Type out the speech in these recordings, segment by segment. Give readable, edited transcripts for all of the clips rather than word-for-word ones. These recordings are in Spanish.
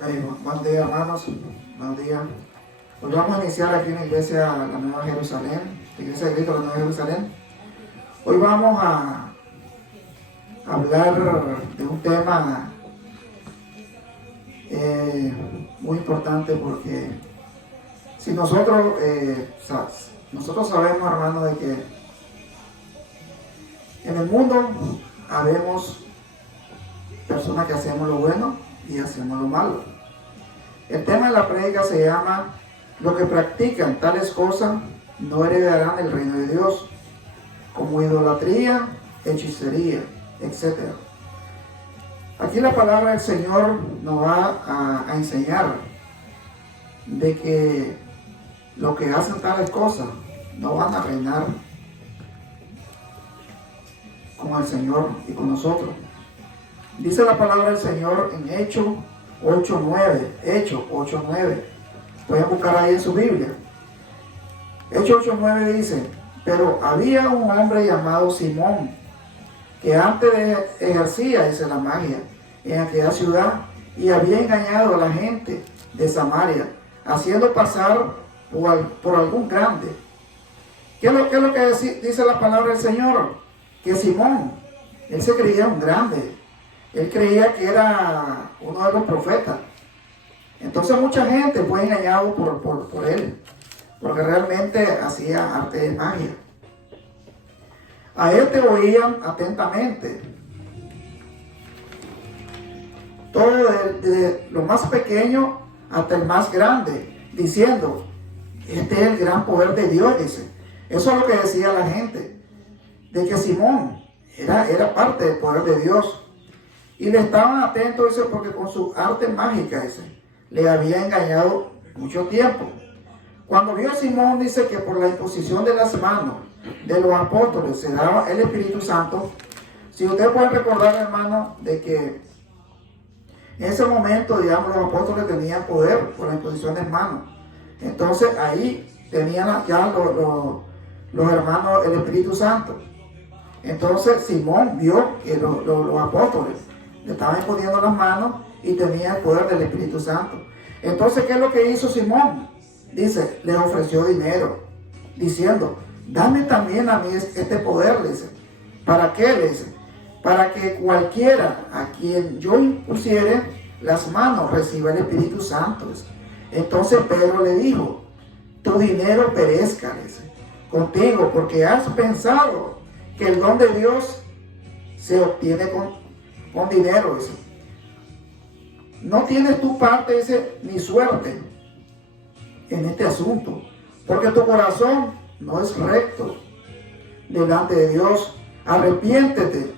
Ok, buen día hermanos, buen día. Hoy vamos a iniciar aquí en la iglesia La Nueva Jerusalén, la iglesia de Cristo La Nueva Jerusalén. Hoy vamos a hablar de un tema muy importante, porque si nosotros sabemos, hermanos, de que en el mundo habemos personas que hacemos lo bueno y hacemos lo malo. El tema de la prédica se llama: los que practican tales cosas no heredarán el reino de Dios, como idolatría, hechicería, etc. Aquí la palabra del Señor nos va a enseñar de que los que hacen tales cosas no van a reinar con el Señor y con nosotros. Dice la palabra del Señor en Hechos 8:9. Hechos 8:9. Pueden buscar ahí en su Biblia. Hechos 8:9 dice: pero había un hombre llamado Simón, que antes ejercía, dice, la magia en aquella ciudad, y había engañado a la gente de Samaria, haciendo pasar por algún grande. ¿Qué es lo que dice la palabra del Señor? Que Simón, él se creía un grande. Él creía que era uno de los profetas. Entonces mucha gente fue engañado por él, porque realmente hacía arte de magia. A él te oían atentamente, todo desde lo más pequeño hasta el más grande, diciendo: este es el gran poder de Dios, dice. Eso es lo que decía la gente, de que Simón era parte del poder de Dios. Y le estaban atentos, dice, porque con su arte mágica, dice, le había engañado mucho tiempo. Cuando vio Simón, dice, que por la imposición de las manos de los apóstoles se daba el Espíritu Santo. Si ustedes pueden recordar, hermano, de que en ese momento, digamos, los apóstoles tenían poder por la imposición de manos. Entonces ahí tenían ya los hermanos el Espíritu Santo. Entonces Simón vio que los apóstoles le estaban imponiendo las manos y tenía el poder del Espíritu Santo. Entonces, ¿qué es lo que hizo Simón? Dice, les ofreció dinero, diciendo: dame también a mí este poder, le dice. ¿Para qué? Le dice: para que cualquiera a quien yo impusiere las manos reciba el Espíritu Santo, dice. Entonces Pedro le dijo: tu dinero perezca, le dice, contigo, porque has pensado que el don de Dios se obtiene con dinero, dice. No tienes tu parte, dice, ni suerte en este asunto, porque tu corazón no es recto delante de Dios. Arrepiéntete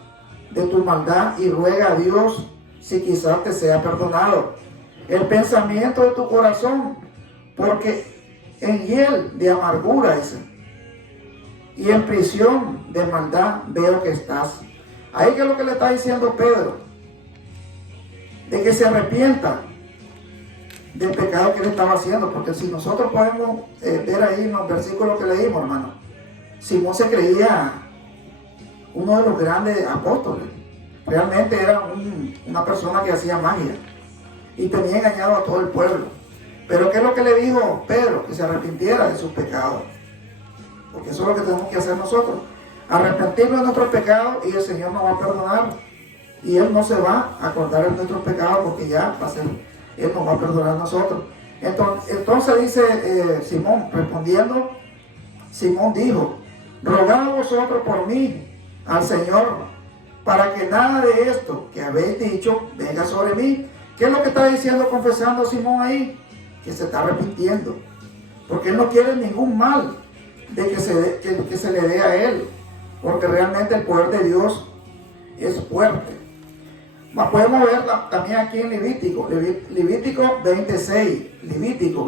de tu maldad y ruega a Dios si quizás te sea perdonado el pensamiento de tu corazón, porque en hiel de amargura, dice, y en prisión de maldad veo que estás. Ahí que es lo que le está diciendo Pedro, de que se arrepienta del pecado que él estaba haciendo. Porque si nosotros podemos ver ahí en los versículos que leímos, hermano, Simón se creía uno de los grandes apóstoles. Realmente era una persona que hacía magia y tenía engañado a todo el pueblo. Pero ¿qué es lo que le dijo Pedro? Que se arrepintiera de sus pecados, porque eso es lo que tenemos que hacer nosotros: arrepentirnos de nuestros pecados, y el Señor nos va a perdonar, y Él no se va a acordar de nuestros pecados, porque ya va a ser, Él nos va a perdonar a nosotros. Entonces dice Simón, respondiendo, Simón dijo: rogad vosotros por mí al Señor, para que nada de esto que habéis dicho venga sobre mí. ¿Qué es lo que está diciendo, confesando Simón ahí? Que se está arrepintiendo, porque Él no quiere ningún mal de que se le dé a Él, porque realmente el poder de Dios es fuerte. Podemos ver también aquí en Levítico 26, Levítico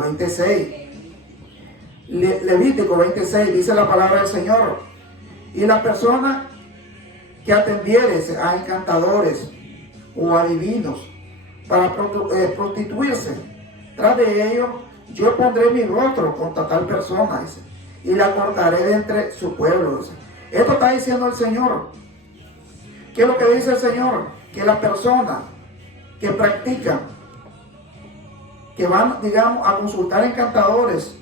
26, dice la palabra del Señor: y la persona que atendiere a encantadores o adivinos para prostituirse, tras de ellos yo pondré mi rostro contra tal persona, dice, y la cortaré de entre su pueblo, dice. Esto está diciendo el Señor. ¿Qué es lo que dice el Señor? Que las personas que practican que van, digamos, a consultar encantadores,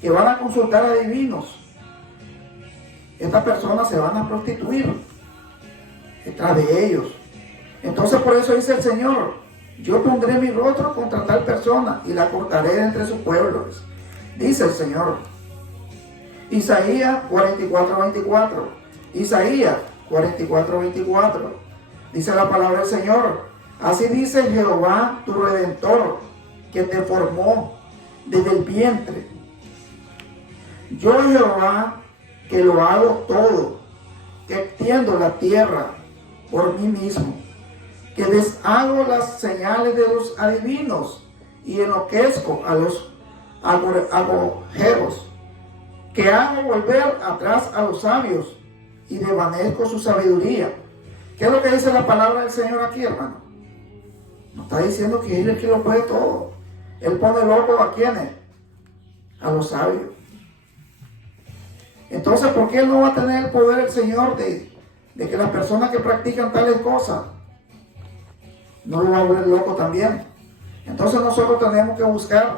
que van a consultar adivinos, estas personas se van a prostituir detrás de ellos. Entonces por eso dice el Señor, yo pondré mi rostro contra tal persona y la cortaré de entre sus pueblos, dice el Señor. Isaías 44:24. Isaías 44:24. Dice la palabra del Señor, así dice Jehová tu Redentor, que te formó desde el vientre. Yo Jehová, que lo hago todo, que extiendo la tierra por mí mismo, que deshago las señales de los adivinos y enloquezco a los agoreros, que hago volver atrás a los sabios y desvanezco su sabiduría. ¿Qué es lo que dice la palabra del Señor aquí, hermano? Nos está diciendo que Él es el que lo puede todo. Él pone loco a quienes, a los sabios. Entonces, ¿por qué no va a tener el poder el Señor de que las personas que practican tales cosas no lo va a volver loco también? Entonces nosotros tenemos que buscar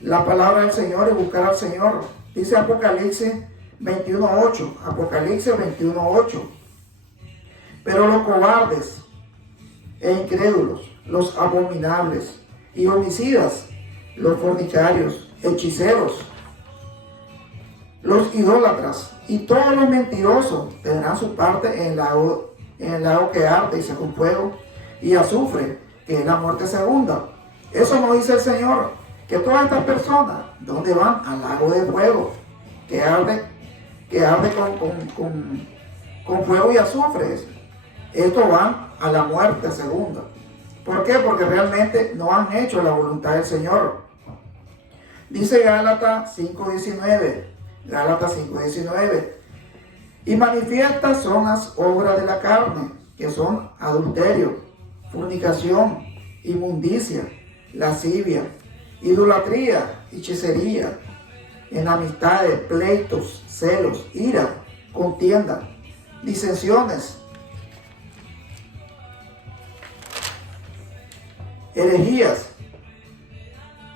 la palabra del Señor y buscar al Señor. Dice Apocalipsis 21:8. Apocalipsis 21:8. Pero los cobardes e incrédulos, los abominables y homicidas, los fornicarios, hechiceros, los idólatras y todos los mentirosos tendrán su parte en el lago que arde y se con fuego y azufre, que es la muerte segunda. Eso nos dice el Señor, que todas estas personas, ¿dónde van? Al lago de fuego, que arde con fuego y azufre. Estos van a la muerte segunda. ¿Por qué? Porque realmente no han hecho la voluntad del Señor. Dice Gálatas 5:19. Gálatas 5:19. Y manifiestas son las obras de la carne, que son adulterio, fornicación, inmundicia, lascivia, idolatría, hechicería, enemistades, pleitos, celos, ira, contienda, disensiones, herejías,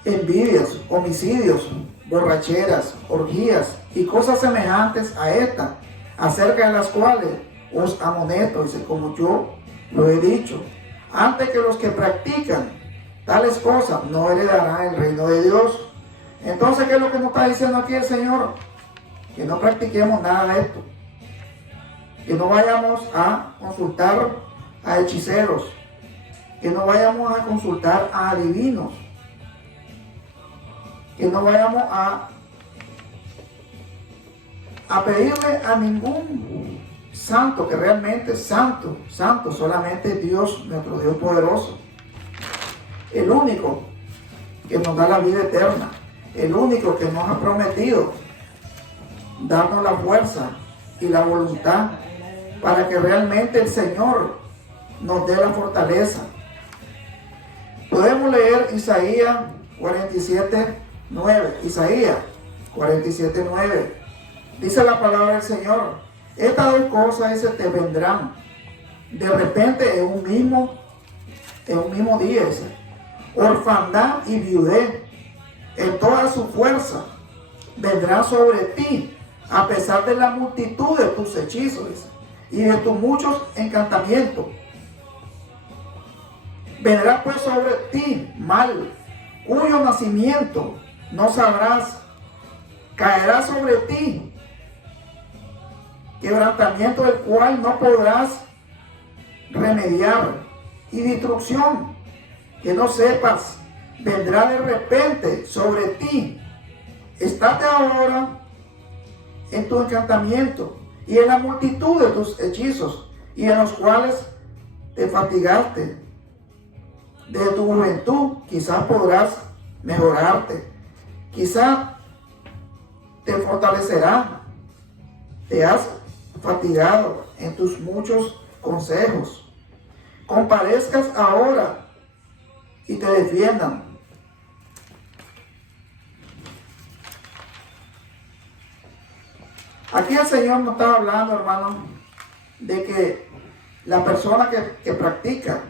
envidias, homicidios, borracheras, orgías y cosas semejantes a estas, acerca de las cuales os amonesto, dice, como yo lo he dicho, antes que los que practican tales cosas no heredarán el reino de Dios. Entonces, ¿qué es lo que nos está diciendo aquí el Señor? Que no practiquemos nada de esto, que no vayamos a consultar a hechiceros, que no vayamos a consultar a adivinos, que no vayamos a pedirle a ningún santo, que realmente santo, solamente Dios, nuestro Dios poderoso, el único que nos da la vida eterna, el único que nos ha prometido darnos la fuerza y la voluntad para que realmente el Señor nos dé la fortaleza. Podemos leer Isaías 47:9. Isaías 47:9. Dice la palabra del Señor: estas dos cosas se te vendrán de repente en un mismo día, dice, orfandad y viudez en toda su fuerza vendrá sobre ti, a pesar de la multitud de tus hechizos, dice, y de tus muchos encantamientos. Vendrá pues sobre ti mal, cuyo nacimiento no sabrás, caerá sobre ti quebrantamiento del cual no podrás remediar, y destrucción que no sepas vendrá de repente sobre ti. Estate ahora en tu encantamiento y en la multitud de tus hechizos, y en los cuales te fatigaste. De tu juventud quizás podrás mejorarte, quizás te fortalecerá. Te has fatigado en tus muchos consejos. Comparezcas ahora y te defiendan. Aquí el Señor nos está hablando, hermano, de que la persona que practica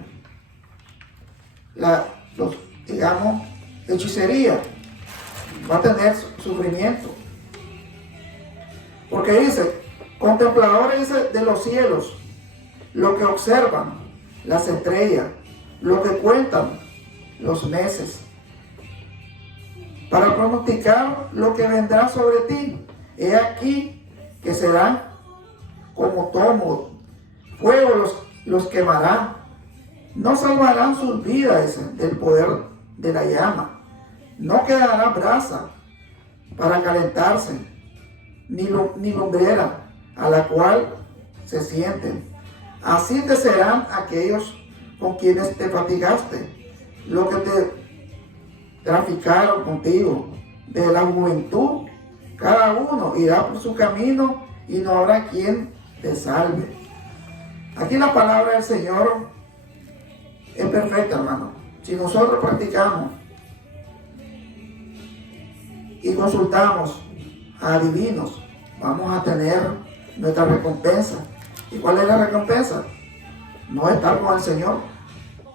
digamos, hechicería, va a tener sufrimiento. Porque dice, contempladores dice, de los cielos, lo que observan las estrellas, lo que cuentan los meses, para pronosticar lo que vendrá sobre ti. He aquí que serán como tomo, fuego los quemará. No salvarán sus vidas del poder de la llama. No quedará brasa para calentarse, ni lumbrera a la cual se sienten. Así te serán aquellos con quienes te fatigaste, los que te traficaron contigo. De la juventud, cada uno irá por su camino y no habrá quien te salve. Aquí la palabra del Señor es perfecta, hermano. Si nosotros practicamos y consultamos a adivinos, vamos a tener nuestra recompensa. ¿Y cuál es la recompensa? No estar con el Señor,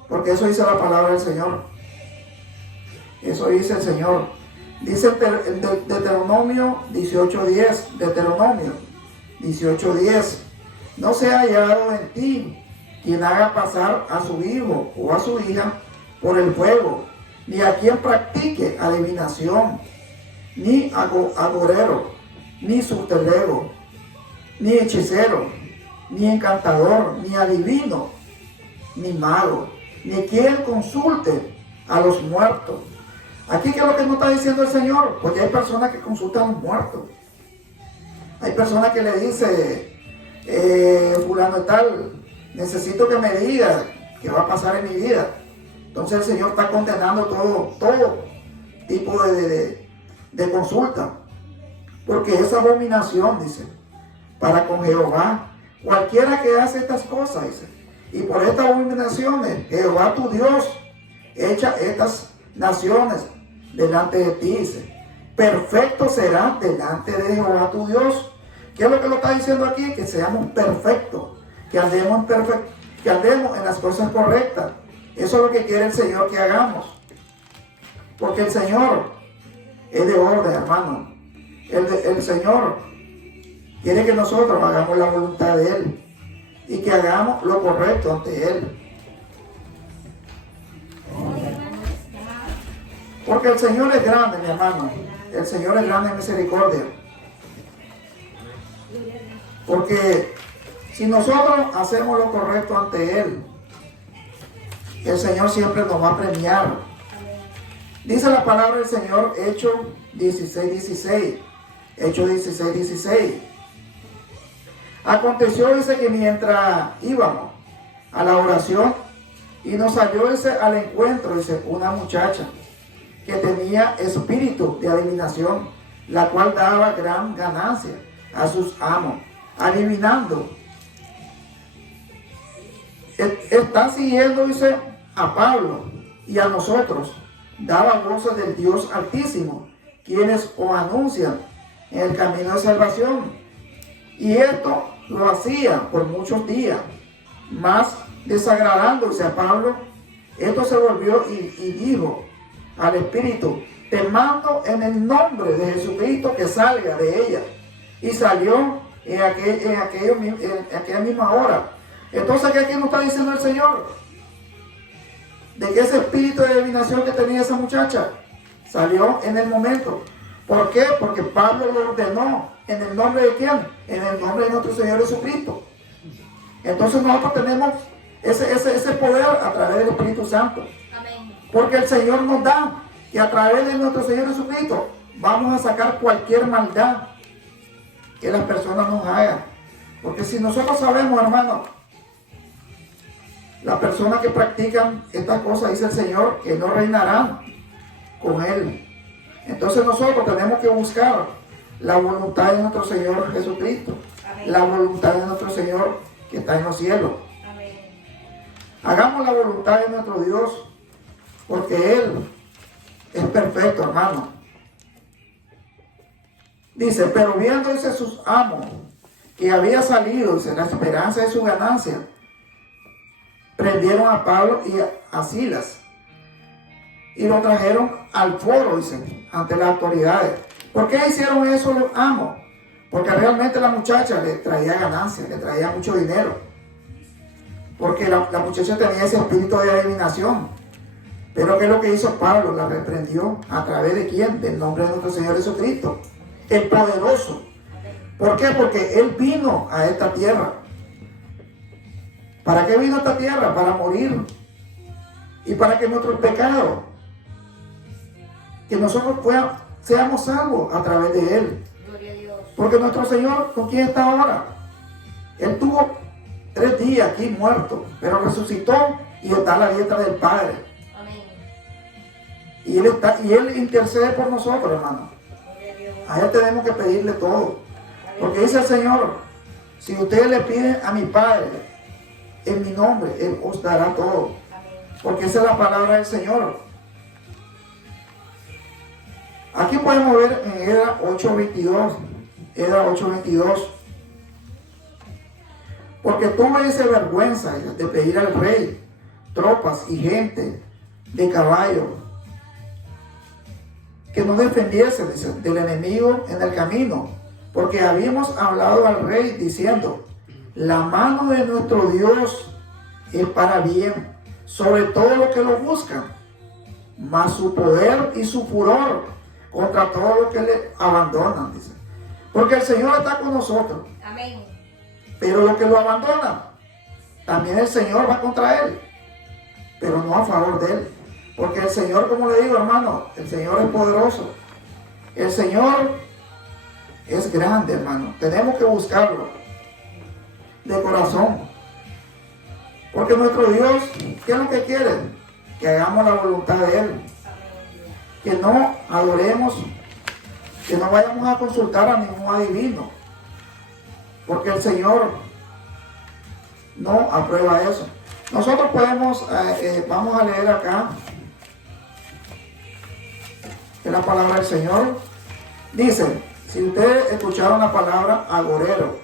porque eso dice la palabra del Señor. Eso dice el Señor. Dice Deuteronomio 18:10, Deuteronomio 18:10, no sea hallado en ti quien haga pasar a su hijo o a su hija por el fuego, ni a quien practique adivinación, ni agorero, ni sortilego, ni hechicero, ni encantador, ni adivino, ni mago, ni quien consulte a los muertos. Aquí, ¿qué es lo que nos está diciendo el Señor? Porque hay personas que consultan a los muertos. Hay personas que le dicen, fulano de tal, necesito que me diga qué va a pasar en mi vida. Entonces el Señor está condenando todo tipo de consulta. Porque es abominación, dice, para con Jehová. Cualquiera que hace estas cosas, dice, y por estas abominaciones, Jehová tu Dios echa estas naciones delante de ti, dice. Perfecto será delante de Jehová tu Dios. ¿Qué es lo que lo está diciendo aquí? Que seamos perfectos, que andemos en las cosas correctas. Eso es lo que quiere el Señor que hagamos. Porque el Señor es de orden, hermano. El Señor quiere que nosotros hagamos la voluntad de Él y que hagamos lo correcto ante Él. Porque el Señor es grande, mi hermano. El Señor es grande en misericordia. Porque si nosotros hacemos lo correcto ante Él, el Señor siempre nos va a premiar. Dice la palabra del Señor, Hechos 16:16. Hechos 16:16. Aconteció, dice, que mientras íbamos a la oración y nos salió, dice, al encuentro, dice, una muchacha que tenía espíritu de adivinación, la cual daba gran ganancia a sus amos, adivinando. Está siguiendo, dice, a Pablo y a nosotros. Daba voces del Dios Altísimo, quienes os anuncian en el camino de salvación. Y esto lo hacía por muchos días, más desagradándose a Pablo. Esto se volvió y dijo al Espíritu, te mando en el nombre de Jesucristo que salga de ella. Y salió en aquella misma hora. Entonces, ¿qué aquí nos está diciendo el Señor? De que ese espíritu de adivinación que tenía esa muchacha salió en el momento. ¿Por qué? Porque Pablo lo ordenó. ¿En el nombre de quién? En el nombre de nuestro Señor Jesucristo. Entonces nosotros tenemos ese poder a través del Espíritu Santo. Porque el Señor nos da que a través de nuestro Señor Jesucristo vamos a sacar cualquier maldad que las personas nos hagan. Porque si nosotros sabemos, hermano, las personas que practican estas cosas, dice el Señor, que no reinarán con Él. Entonces nosotros tenemos que buscar la voluntad de nuestro Señor Jesucristo. Amén. La voluntad de nuestro Señor que está en los cielos. Amén. Hagamos la voluntad de nuestro Dios, porque Él es perfecto, hermano. Dice, pero viendo, dice, sus amos que había salido, dice, la esperanza de su ganancia, prendieron a Pablo y a Silas y lo trajeron al foro, dicen, ante las autoridades. ¿Por qué hicieron eso los amos? Porque realmente la muchacha le traía ganancias, le traía mucho dinero. Porque la muchacha tenía ese espíritu de adivinación. Pero ¿qué es lo que hizo Pablo? La reprendió. ¿A través de quién? Del nombre de nuestro Señor Jesucristo, el poderoso. ¿Por qué? Porque Él vino a esta tierra. ¿Para qué vino a esta tierra? Para morir. Y para que nuestros pecados, que nosotros seamos salvos a través de Él. Porque nuestro Señor, ¿con quién está ahora? Él tuvo 3 días aquí muerto, pero resucitó y está a la diestra del Padre. Amén. Y Él intercede por nosotros, hermano. A Él tenemos que pedirle todo. Porque dice el Señor, si ustedes le piden a mi Padre en mi nombre, Él os dará todo. Porque esa es la palabra del Señor. Aquí podemos ver en Esdras 8:22. Esdras 8:22. Porque tuve esa vergüenza de pedir al rey tropas y gente de caballo que nos defendiese, dice, del enemigo en el camino, porque habíamos hablado al rey diciendo, la mano de nuestro Dios es para bien sobre todo lo que lo buscan, mas su poder y su furor contra todo lo que le abandonan, dice. Porque el Señor está con nosotros. Amén. Pero los que lo abandonan, también el Señor va contra él, pero no a favor de él. Porque el Señor, como le digo, hermano, el Señor es poderoso. El Señor es grande, hermano. Tenemos que buscarlo de corazón. Porque nuestro Dios, ¿qué es lo que quiere? Que hagamos la voluntad de Él. Que no adoremos, que no vayamos a consultar a ningún adivino. Porque el Señor no aprueba eso. Nosotros podemos, vamos a leer acá, en la palabra del Señor. Dice, si ustedes escucharon la palabra agorero.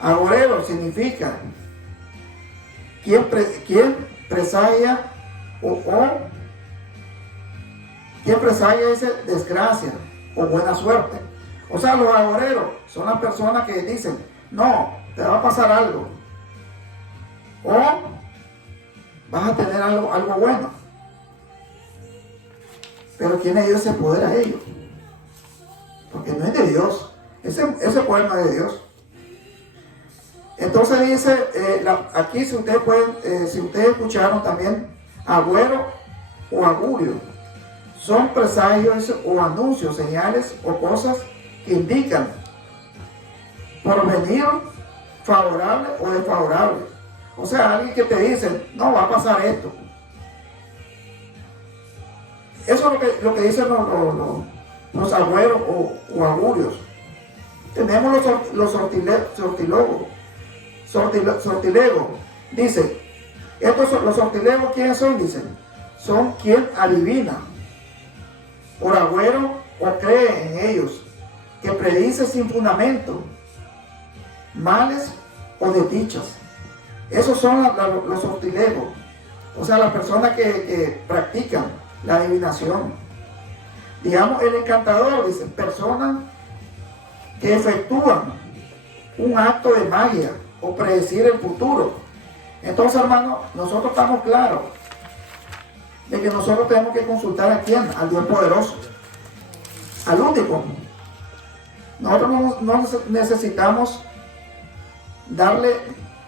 Agorero significa quien presagia quien presagia esa desgracia o buena suerte. O sea, los agoreros son las personas que dicen, no, te va a pasar algo. O vas a tener algo bueno. Pero ¿quién le dio ese poder a ellos? Porque no es de Dios. Ese poder no es de Dios. Entonces dice, aquí si ustedes pueden, si ustedes escucharon también, agüero o augurio, son presagios o anuncios, señales o cosas que indican porvenir favorable o desfavorable. O sea, alguien que te dice, no, va a pasar esto. Eso es lo que dicen los agüeros o augurios. Tenemos los sortilegos. Dice, los sortilegos, ¿quiénes son? Dicen, son quien adivina por agüero o cree en ellos, que predice sin fundamento, males o desdichas. Esos son los sortilegos. O sea, las personas que practican la adivinación. Digamos, el encantador, dice, personas que efectúan un acto de magia o predecir el futuro. Entonces, hermano, nosotros estamos claros de que nosotros tenemos que consultar a quién, al Dios poderoso, al único. Nosotros no necesitamos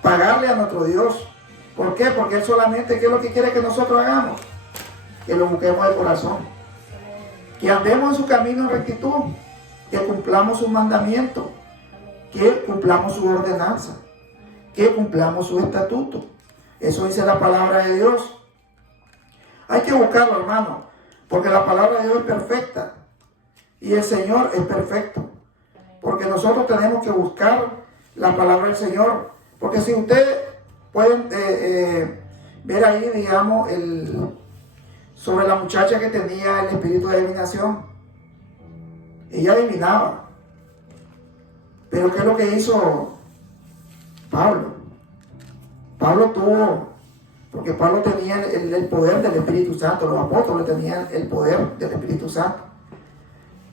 pagarle a nuestro Dios. ¿Por qué? Porque Él solamente, ¿qué es lo que quiere que nosotros hagamos? Que lo busquemos de corazón, que andemos en su camino en rectitud, que cumplamos sus mandamientos, que cumplamos su ordenanza, que cumplamos su estatuto. Eso dice la palabra de Dios. Hay que buscarlo, hermano, porque la palabra de Dios es perfecta y el Señor es perfecto. Porque nosotros tenemos que buscar la palabra del Señor. Porque si ustedes pueden ver ahí, digamos, sobre la muchacha que tenía el espíritu de adivinación. Ella adivinaba. Pero ¿qué es lo que hizo Pablo? Pablo tuvo Porque Pablo tenía el poder del Espíritu Santo, los apóstoles tenían el poder del Espíritu Santo.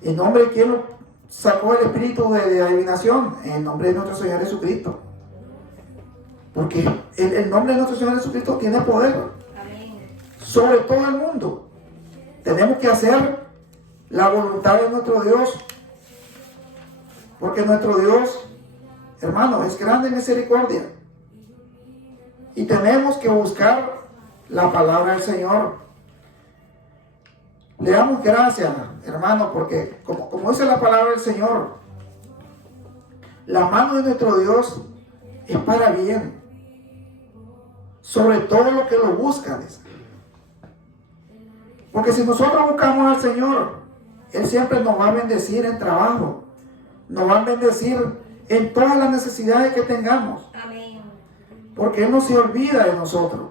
¿En nombre de quién lo sacó el espíritu de adivinación? En el nombre de nuestro Señor Jesucristo. Porque el nombre de nuestro Señor Jesucristo tiene poder. Amén. Sobre todo el mundo. Tenemos que hacer la voluntad de nuestro Dios. Porque nuestro Dios, hermano, es grande en misericordia. Y tenemos que buscar la palabra del Señor. Le damos gracias, hermano, porque como dice la palabra del Señor, la mano de nuestro Dios es para bien. Sobre todo lo que lo buscan. Porque si nosotros buscamos al Señor, Él siempre nos va a bendecir en trabajo. Nos va a bendecir en todas las necesidades que tengamos. Amén. Porque Él no se olvida de nosotros.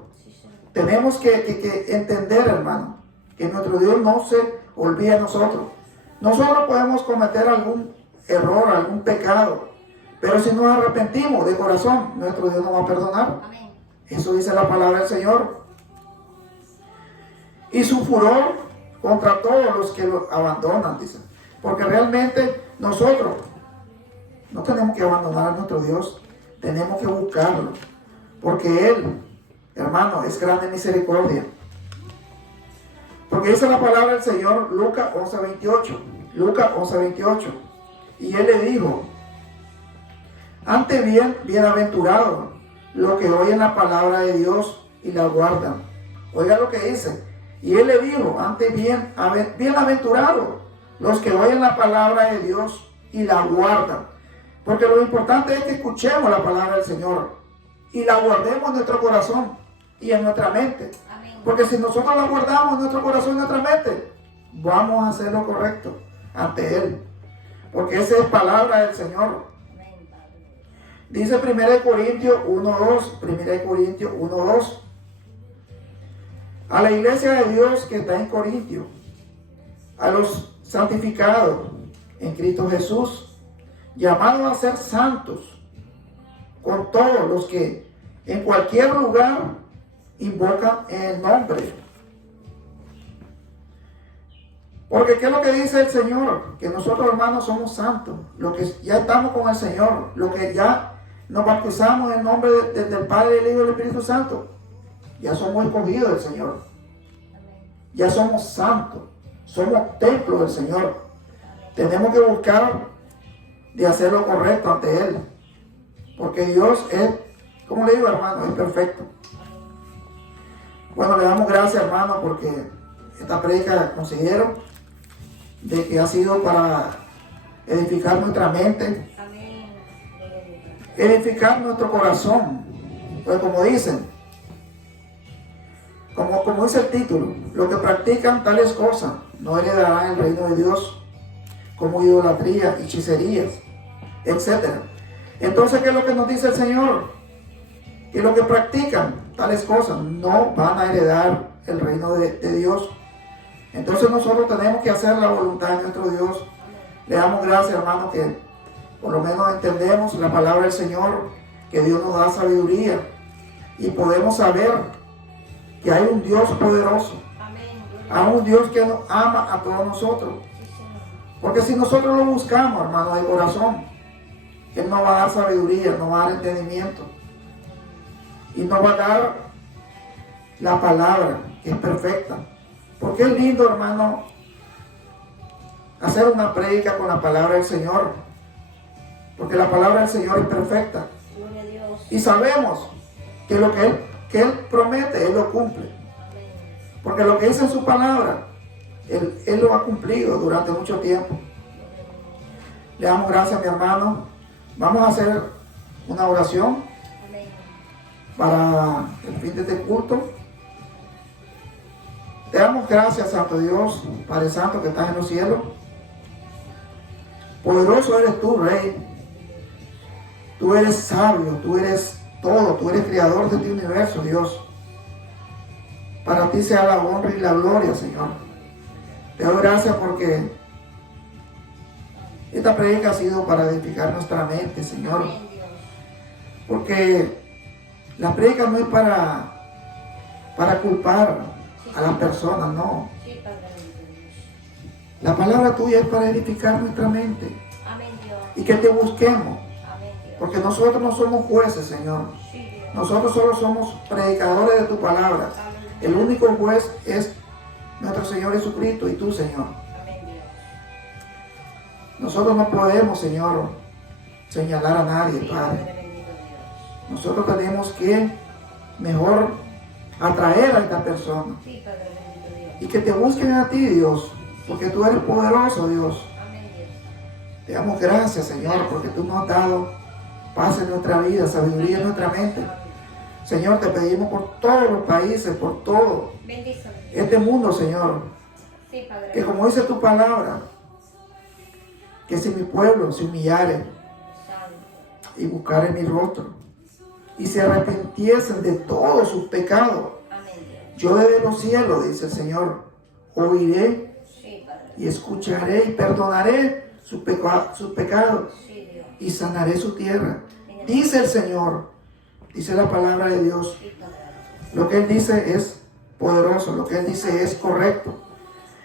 Tenemos que entender, hermano, que nuestro Dios no se olvida de nosotros. Nosotros podemos cometer algún error, algún pecado, pero si nos arrepentimos de corazón, nuestro Dios nos va a perdonar. Amén. Eso dice la palabra del Señor. Y su furor contra todos los que lo abandonan, dice. Porque realmente nosotros no tenemos que abandonar a nuestro Dios, tenemos que buscarlo. Porque Él, hermano, es grande en misericordia. Porque dice la palabra del Señor, Lucas 11:28. Lucas 11:28. Y Él le dijo, antes bien, bienaventurados los que oyen la palabra de Dios y la guardan. Oiga lo que dice. Y Él le dijo, antes bien, bienaventurados los que oyen la palabra de Dios y la guardan. Porque lo importante es que escuchemos la palabra del Señor y la guardemos en nuestro corazón y en nuestra mente. Amén. Porque si nosotros la guardamos en nuestro corazón y en nuestra mente, vamos a hacer lo correcto ante Él. Porque esa es palabra del Señor. Amén. Dice 1 Corintios 1:2. 1 Corintios 1:2. A la iglesia de Dios que está en Corintio, a los santificados en Cristo Jesús, llamados a ser santos, con todos los que en cualquier lugar invocan el nombre. Porque ¿qué es lo que dice el Señor? Que nosotros, hermanos, somos santos, los que ya estamos con el Señor, los que ya nos bautizamos en el nombre del Padre, del Hijo y del Espíritu Santo. Ya somos escogidos del Señor. Ya somos santos. Somos templos del Señor. Tenemos que buscar de hacer lo correcto ante Él. Porque Dios es, como le digo, hermano, es perfecto. Bueno, le damos gracias, hermano, porque esta prédica considero de que ha sido para edificar nuestra mente, edificar nuestro corazón. Pues como dicen, como dice el título, los que practican tales cosas no heredarán el reino de Dios, como idolatría, hechicerías, etc. Entonces, ¿qué es lo que nos dice el Señor? Que los que practican tales cosas no van a heredar el reino de Dios. Entonces nosotros tenemos que hacer la voluntad de nuestro Dios. Le damos gracias, hermano, que por lo menos entendemos la palabra del Señor, que Dios nos da sabiduría y podemos saber que hay un Dios poderoso, hay un Dios que nos ama a todos nosotros. Porque si nosotros lo buscamos, hermano, de corazón, Él nos va a dar sabiduría, nos va a dar entendimiento y nos va a dar la palabra, que es perfecta. Porque es lindo, hermano, hacer una prédica con la palabra del Señor. Porque la palabra del Señor es perfecta. Y sabemos que lo que Él promete, Él lo cumple. Porque lo que dice en su palabra, Él lo ha cumplido durante mucho tiempo. Le damos gracias, mi hermano. Vamos a hacer una oración para el fin de este culto. Te damos gracias, Santo Dios, Padre Santo que estás en los cielos. Poderoso eres tú, Rey. Tú eres sabio, tú eres todo, tú eres creador de este universo, Dios. Para ti sea la honra y la gloria, Señor. Te doy gracias porque esta predica ha sido para edificar nuestra mente, Señor. Porque la predica no es para para culpar a las personas, no. Sí, Padre bendito Dios. La palabra tuya es para edificar nuestra mente Amén, Dios. y que te busquemos, Amén, Dios. porque nosotros no somos jueces, Señor. Sí, Dios. Nosotros solo somos predicadores de tu palabra. Amén. El único juez es nuestro Señor Jesucristo y tú, Señor. Amén, Dios. Nosotros no podemos, Señor, señalar a nadie, Sí, Padre. Padre bendito Dios. Nosotros tenemos que mejor atraer a esta persona Sí, Padre bendito Dios. y que te busquen a ti, Dios, porque tú eres poderoso, Dios. Amén, Dios. Te damos gracias, Señor, porque tú nos has dado paz en nuestra vida, sabiduría en nuestra mente. Señor, te pedimos por todos los países, por todo Bendícelo. este mundo, Señor, Sí, Padre. que como dice tu palabra, que si mi pueblo se humillare Santo. y buscare mi rostro y se arrepintiesen de todos sus pecados, Amén, Dios. yo desde los cielos, dice el Señor, oiré Sí, Padre. y escucharé y perdonaré sus pecados Sí, Dios. y sanaré su tierra. Dice el Señor, dice la palabra de Dios. Sí, Padre. Lo que Él dice es poderoso, lo que Él dice es correcto.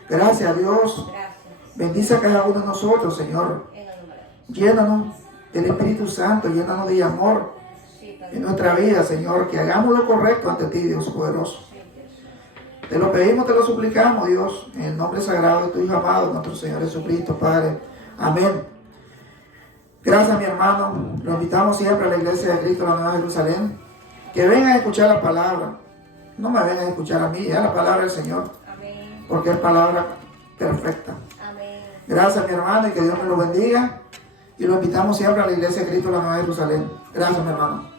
Gracias a Dios. Gracias. Bendice a cada uno de nosotros, Señor. En el nombre de Jesús. Llénanos del Espíritu Santo, llénanos de amor Sí, Padre. en nuestra vida, Señor. Que hagamos lo correcto ante ti, Dios poderoso. Sí, Dios. Te lo pedimos, te lo suplicamos, Dios, en el nombre sagrado de tu Hijo amado, nuestro Señor Jesucristo, Padre. Amén. Gracias, mi hermano. Lo invitamos siempre a la iglesia de Cristo, la Nueva Jerusalén. Que vengan a escuchar la palabra. No me vengan a escuchar a mí, es la palabra del Señor, Amén. porque es palabra perfecta. Amén. Gracias, mi hermano, y que Dios me lo bendiga. Y lo invitamos siempre a la iglesia de Cristo, la Nueva Jerusalén. Gracias, mi hermano.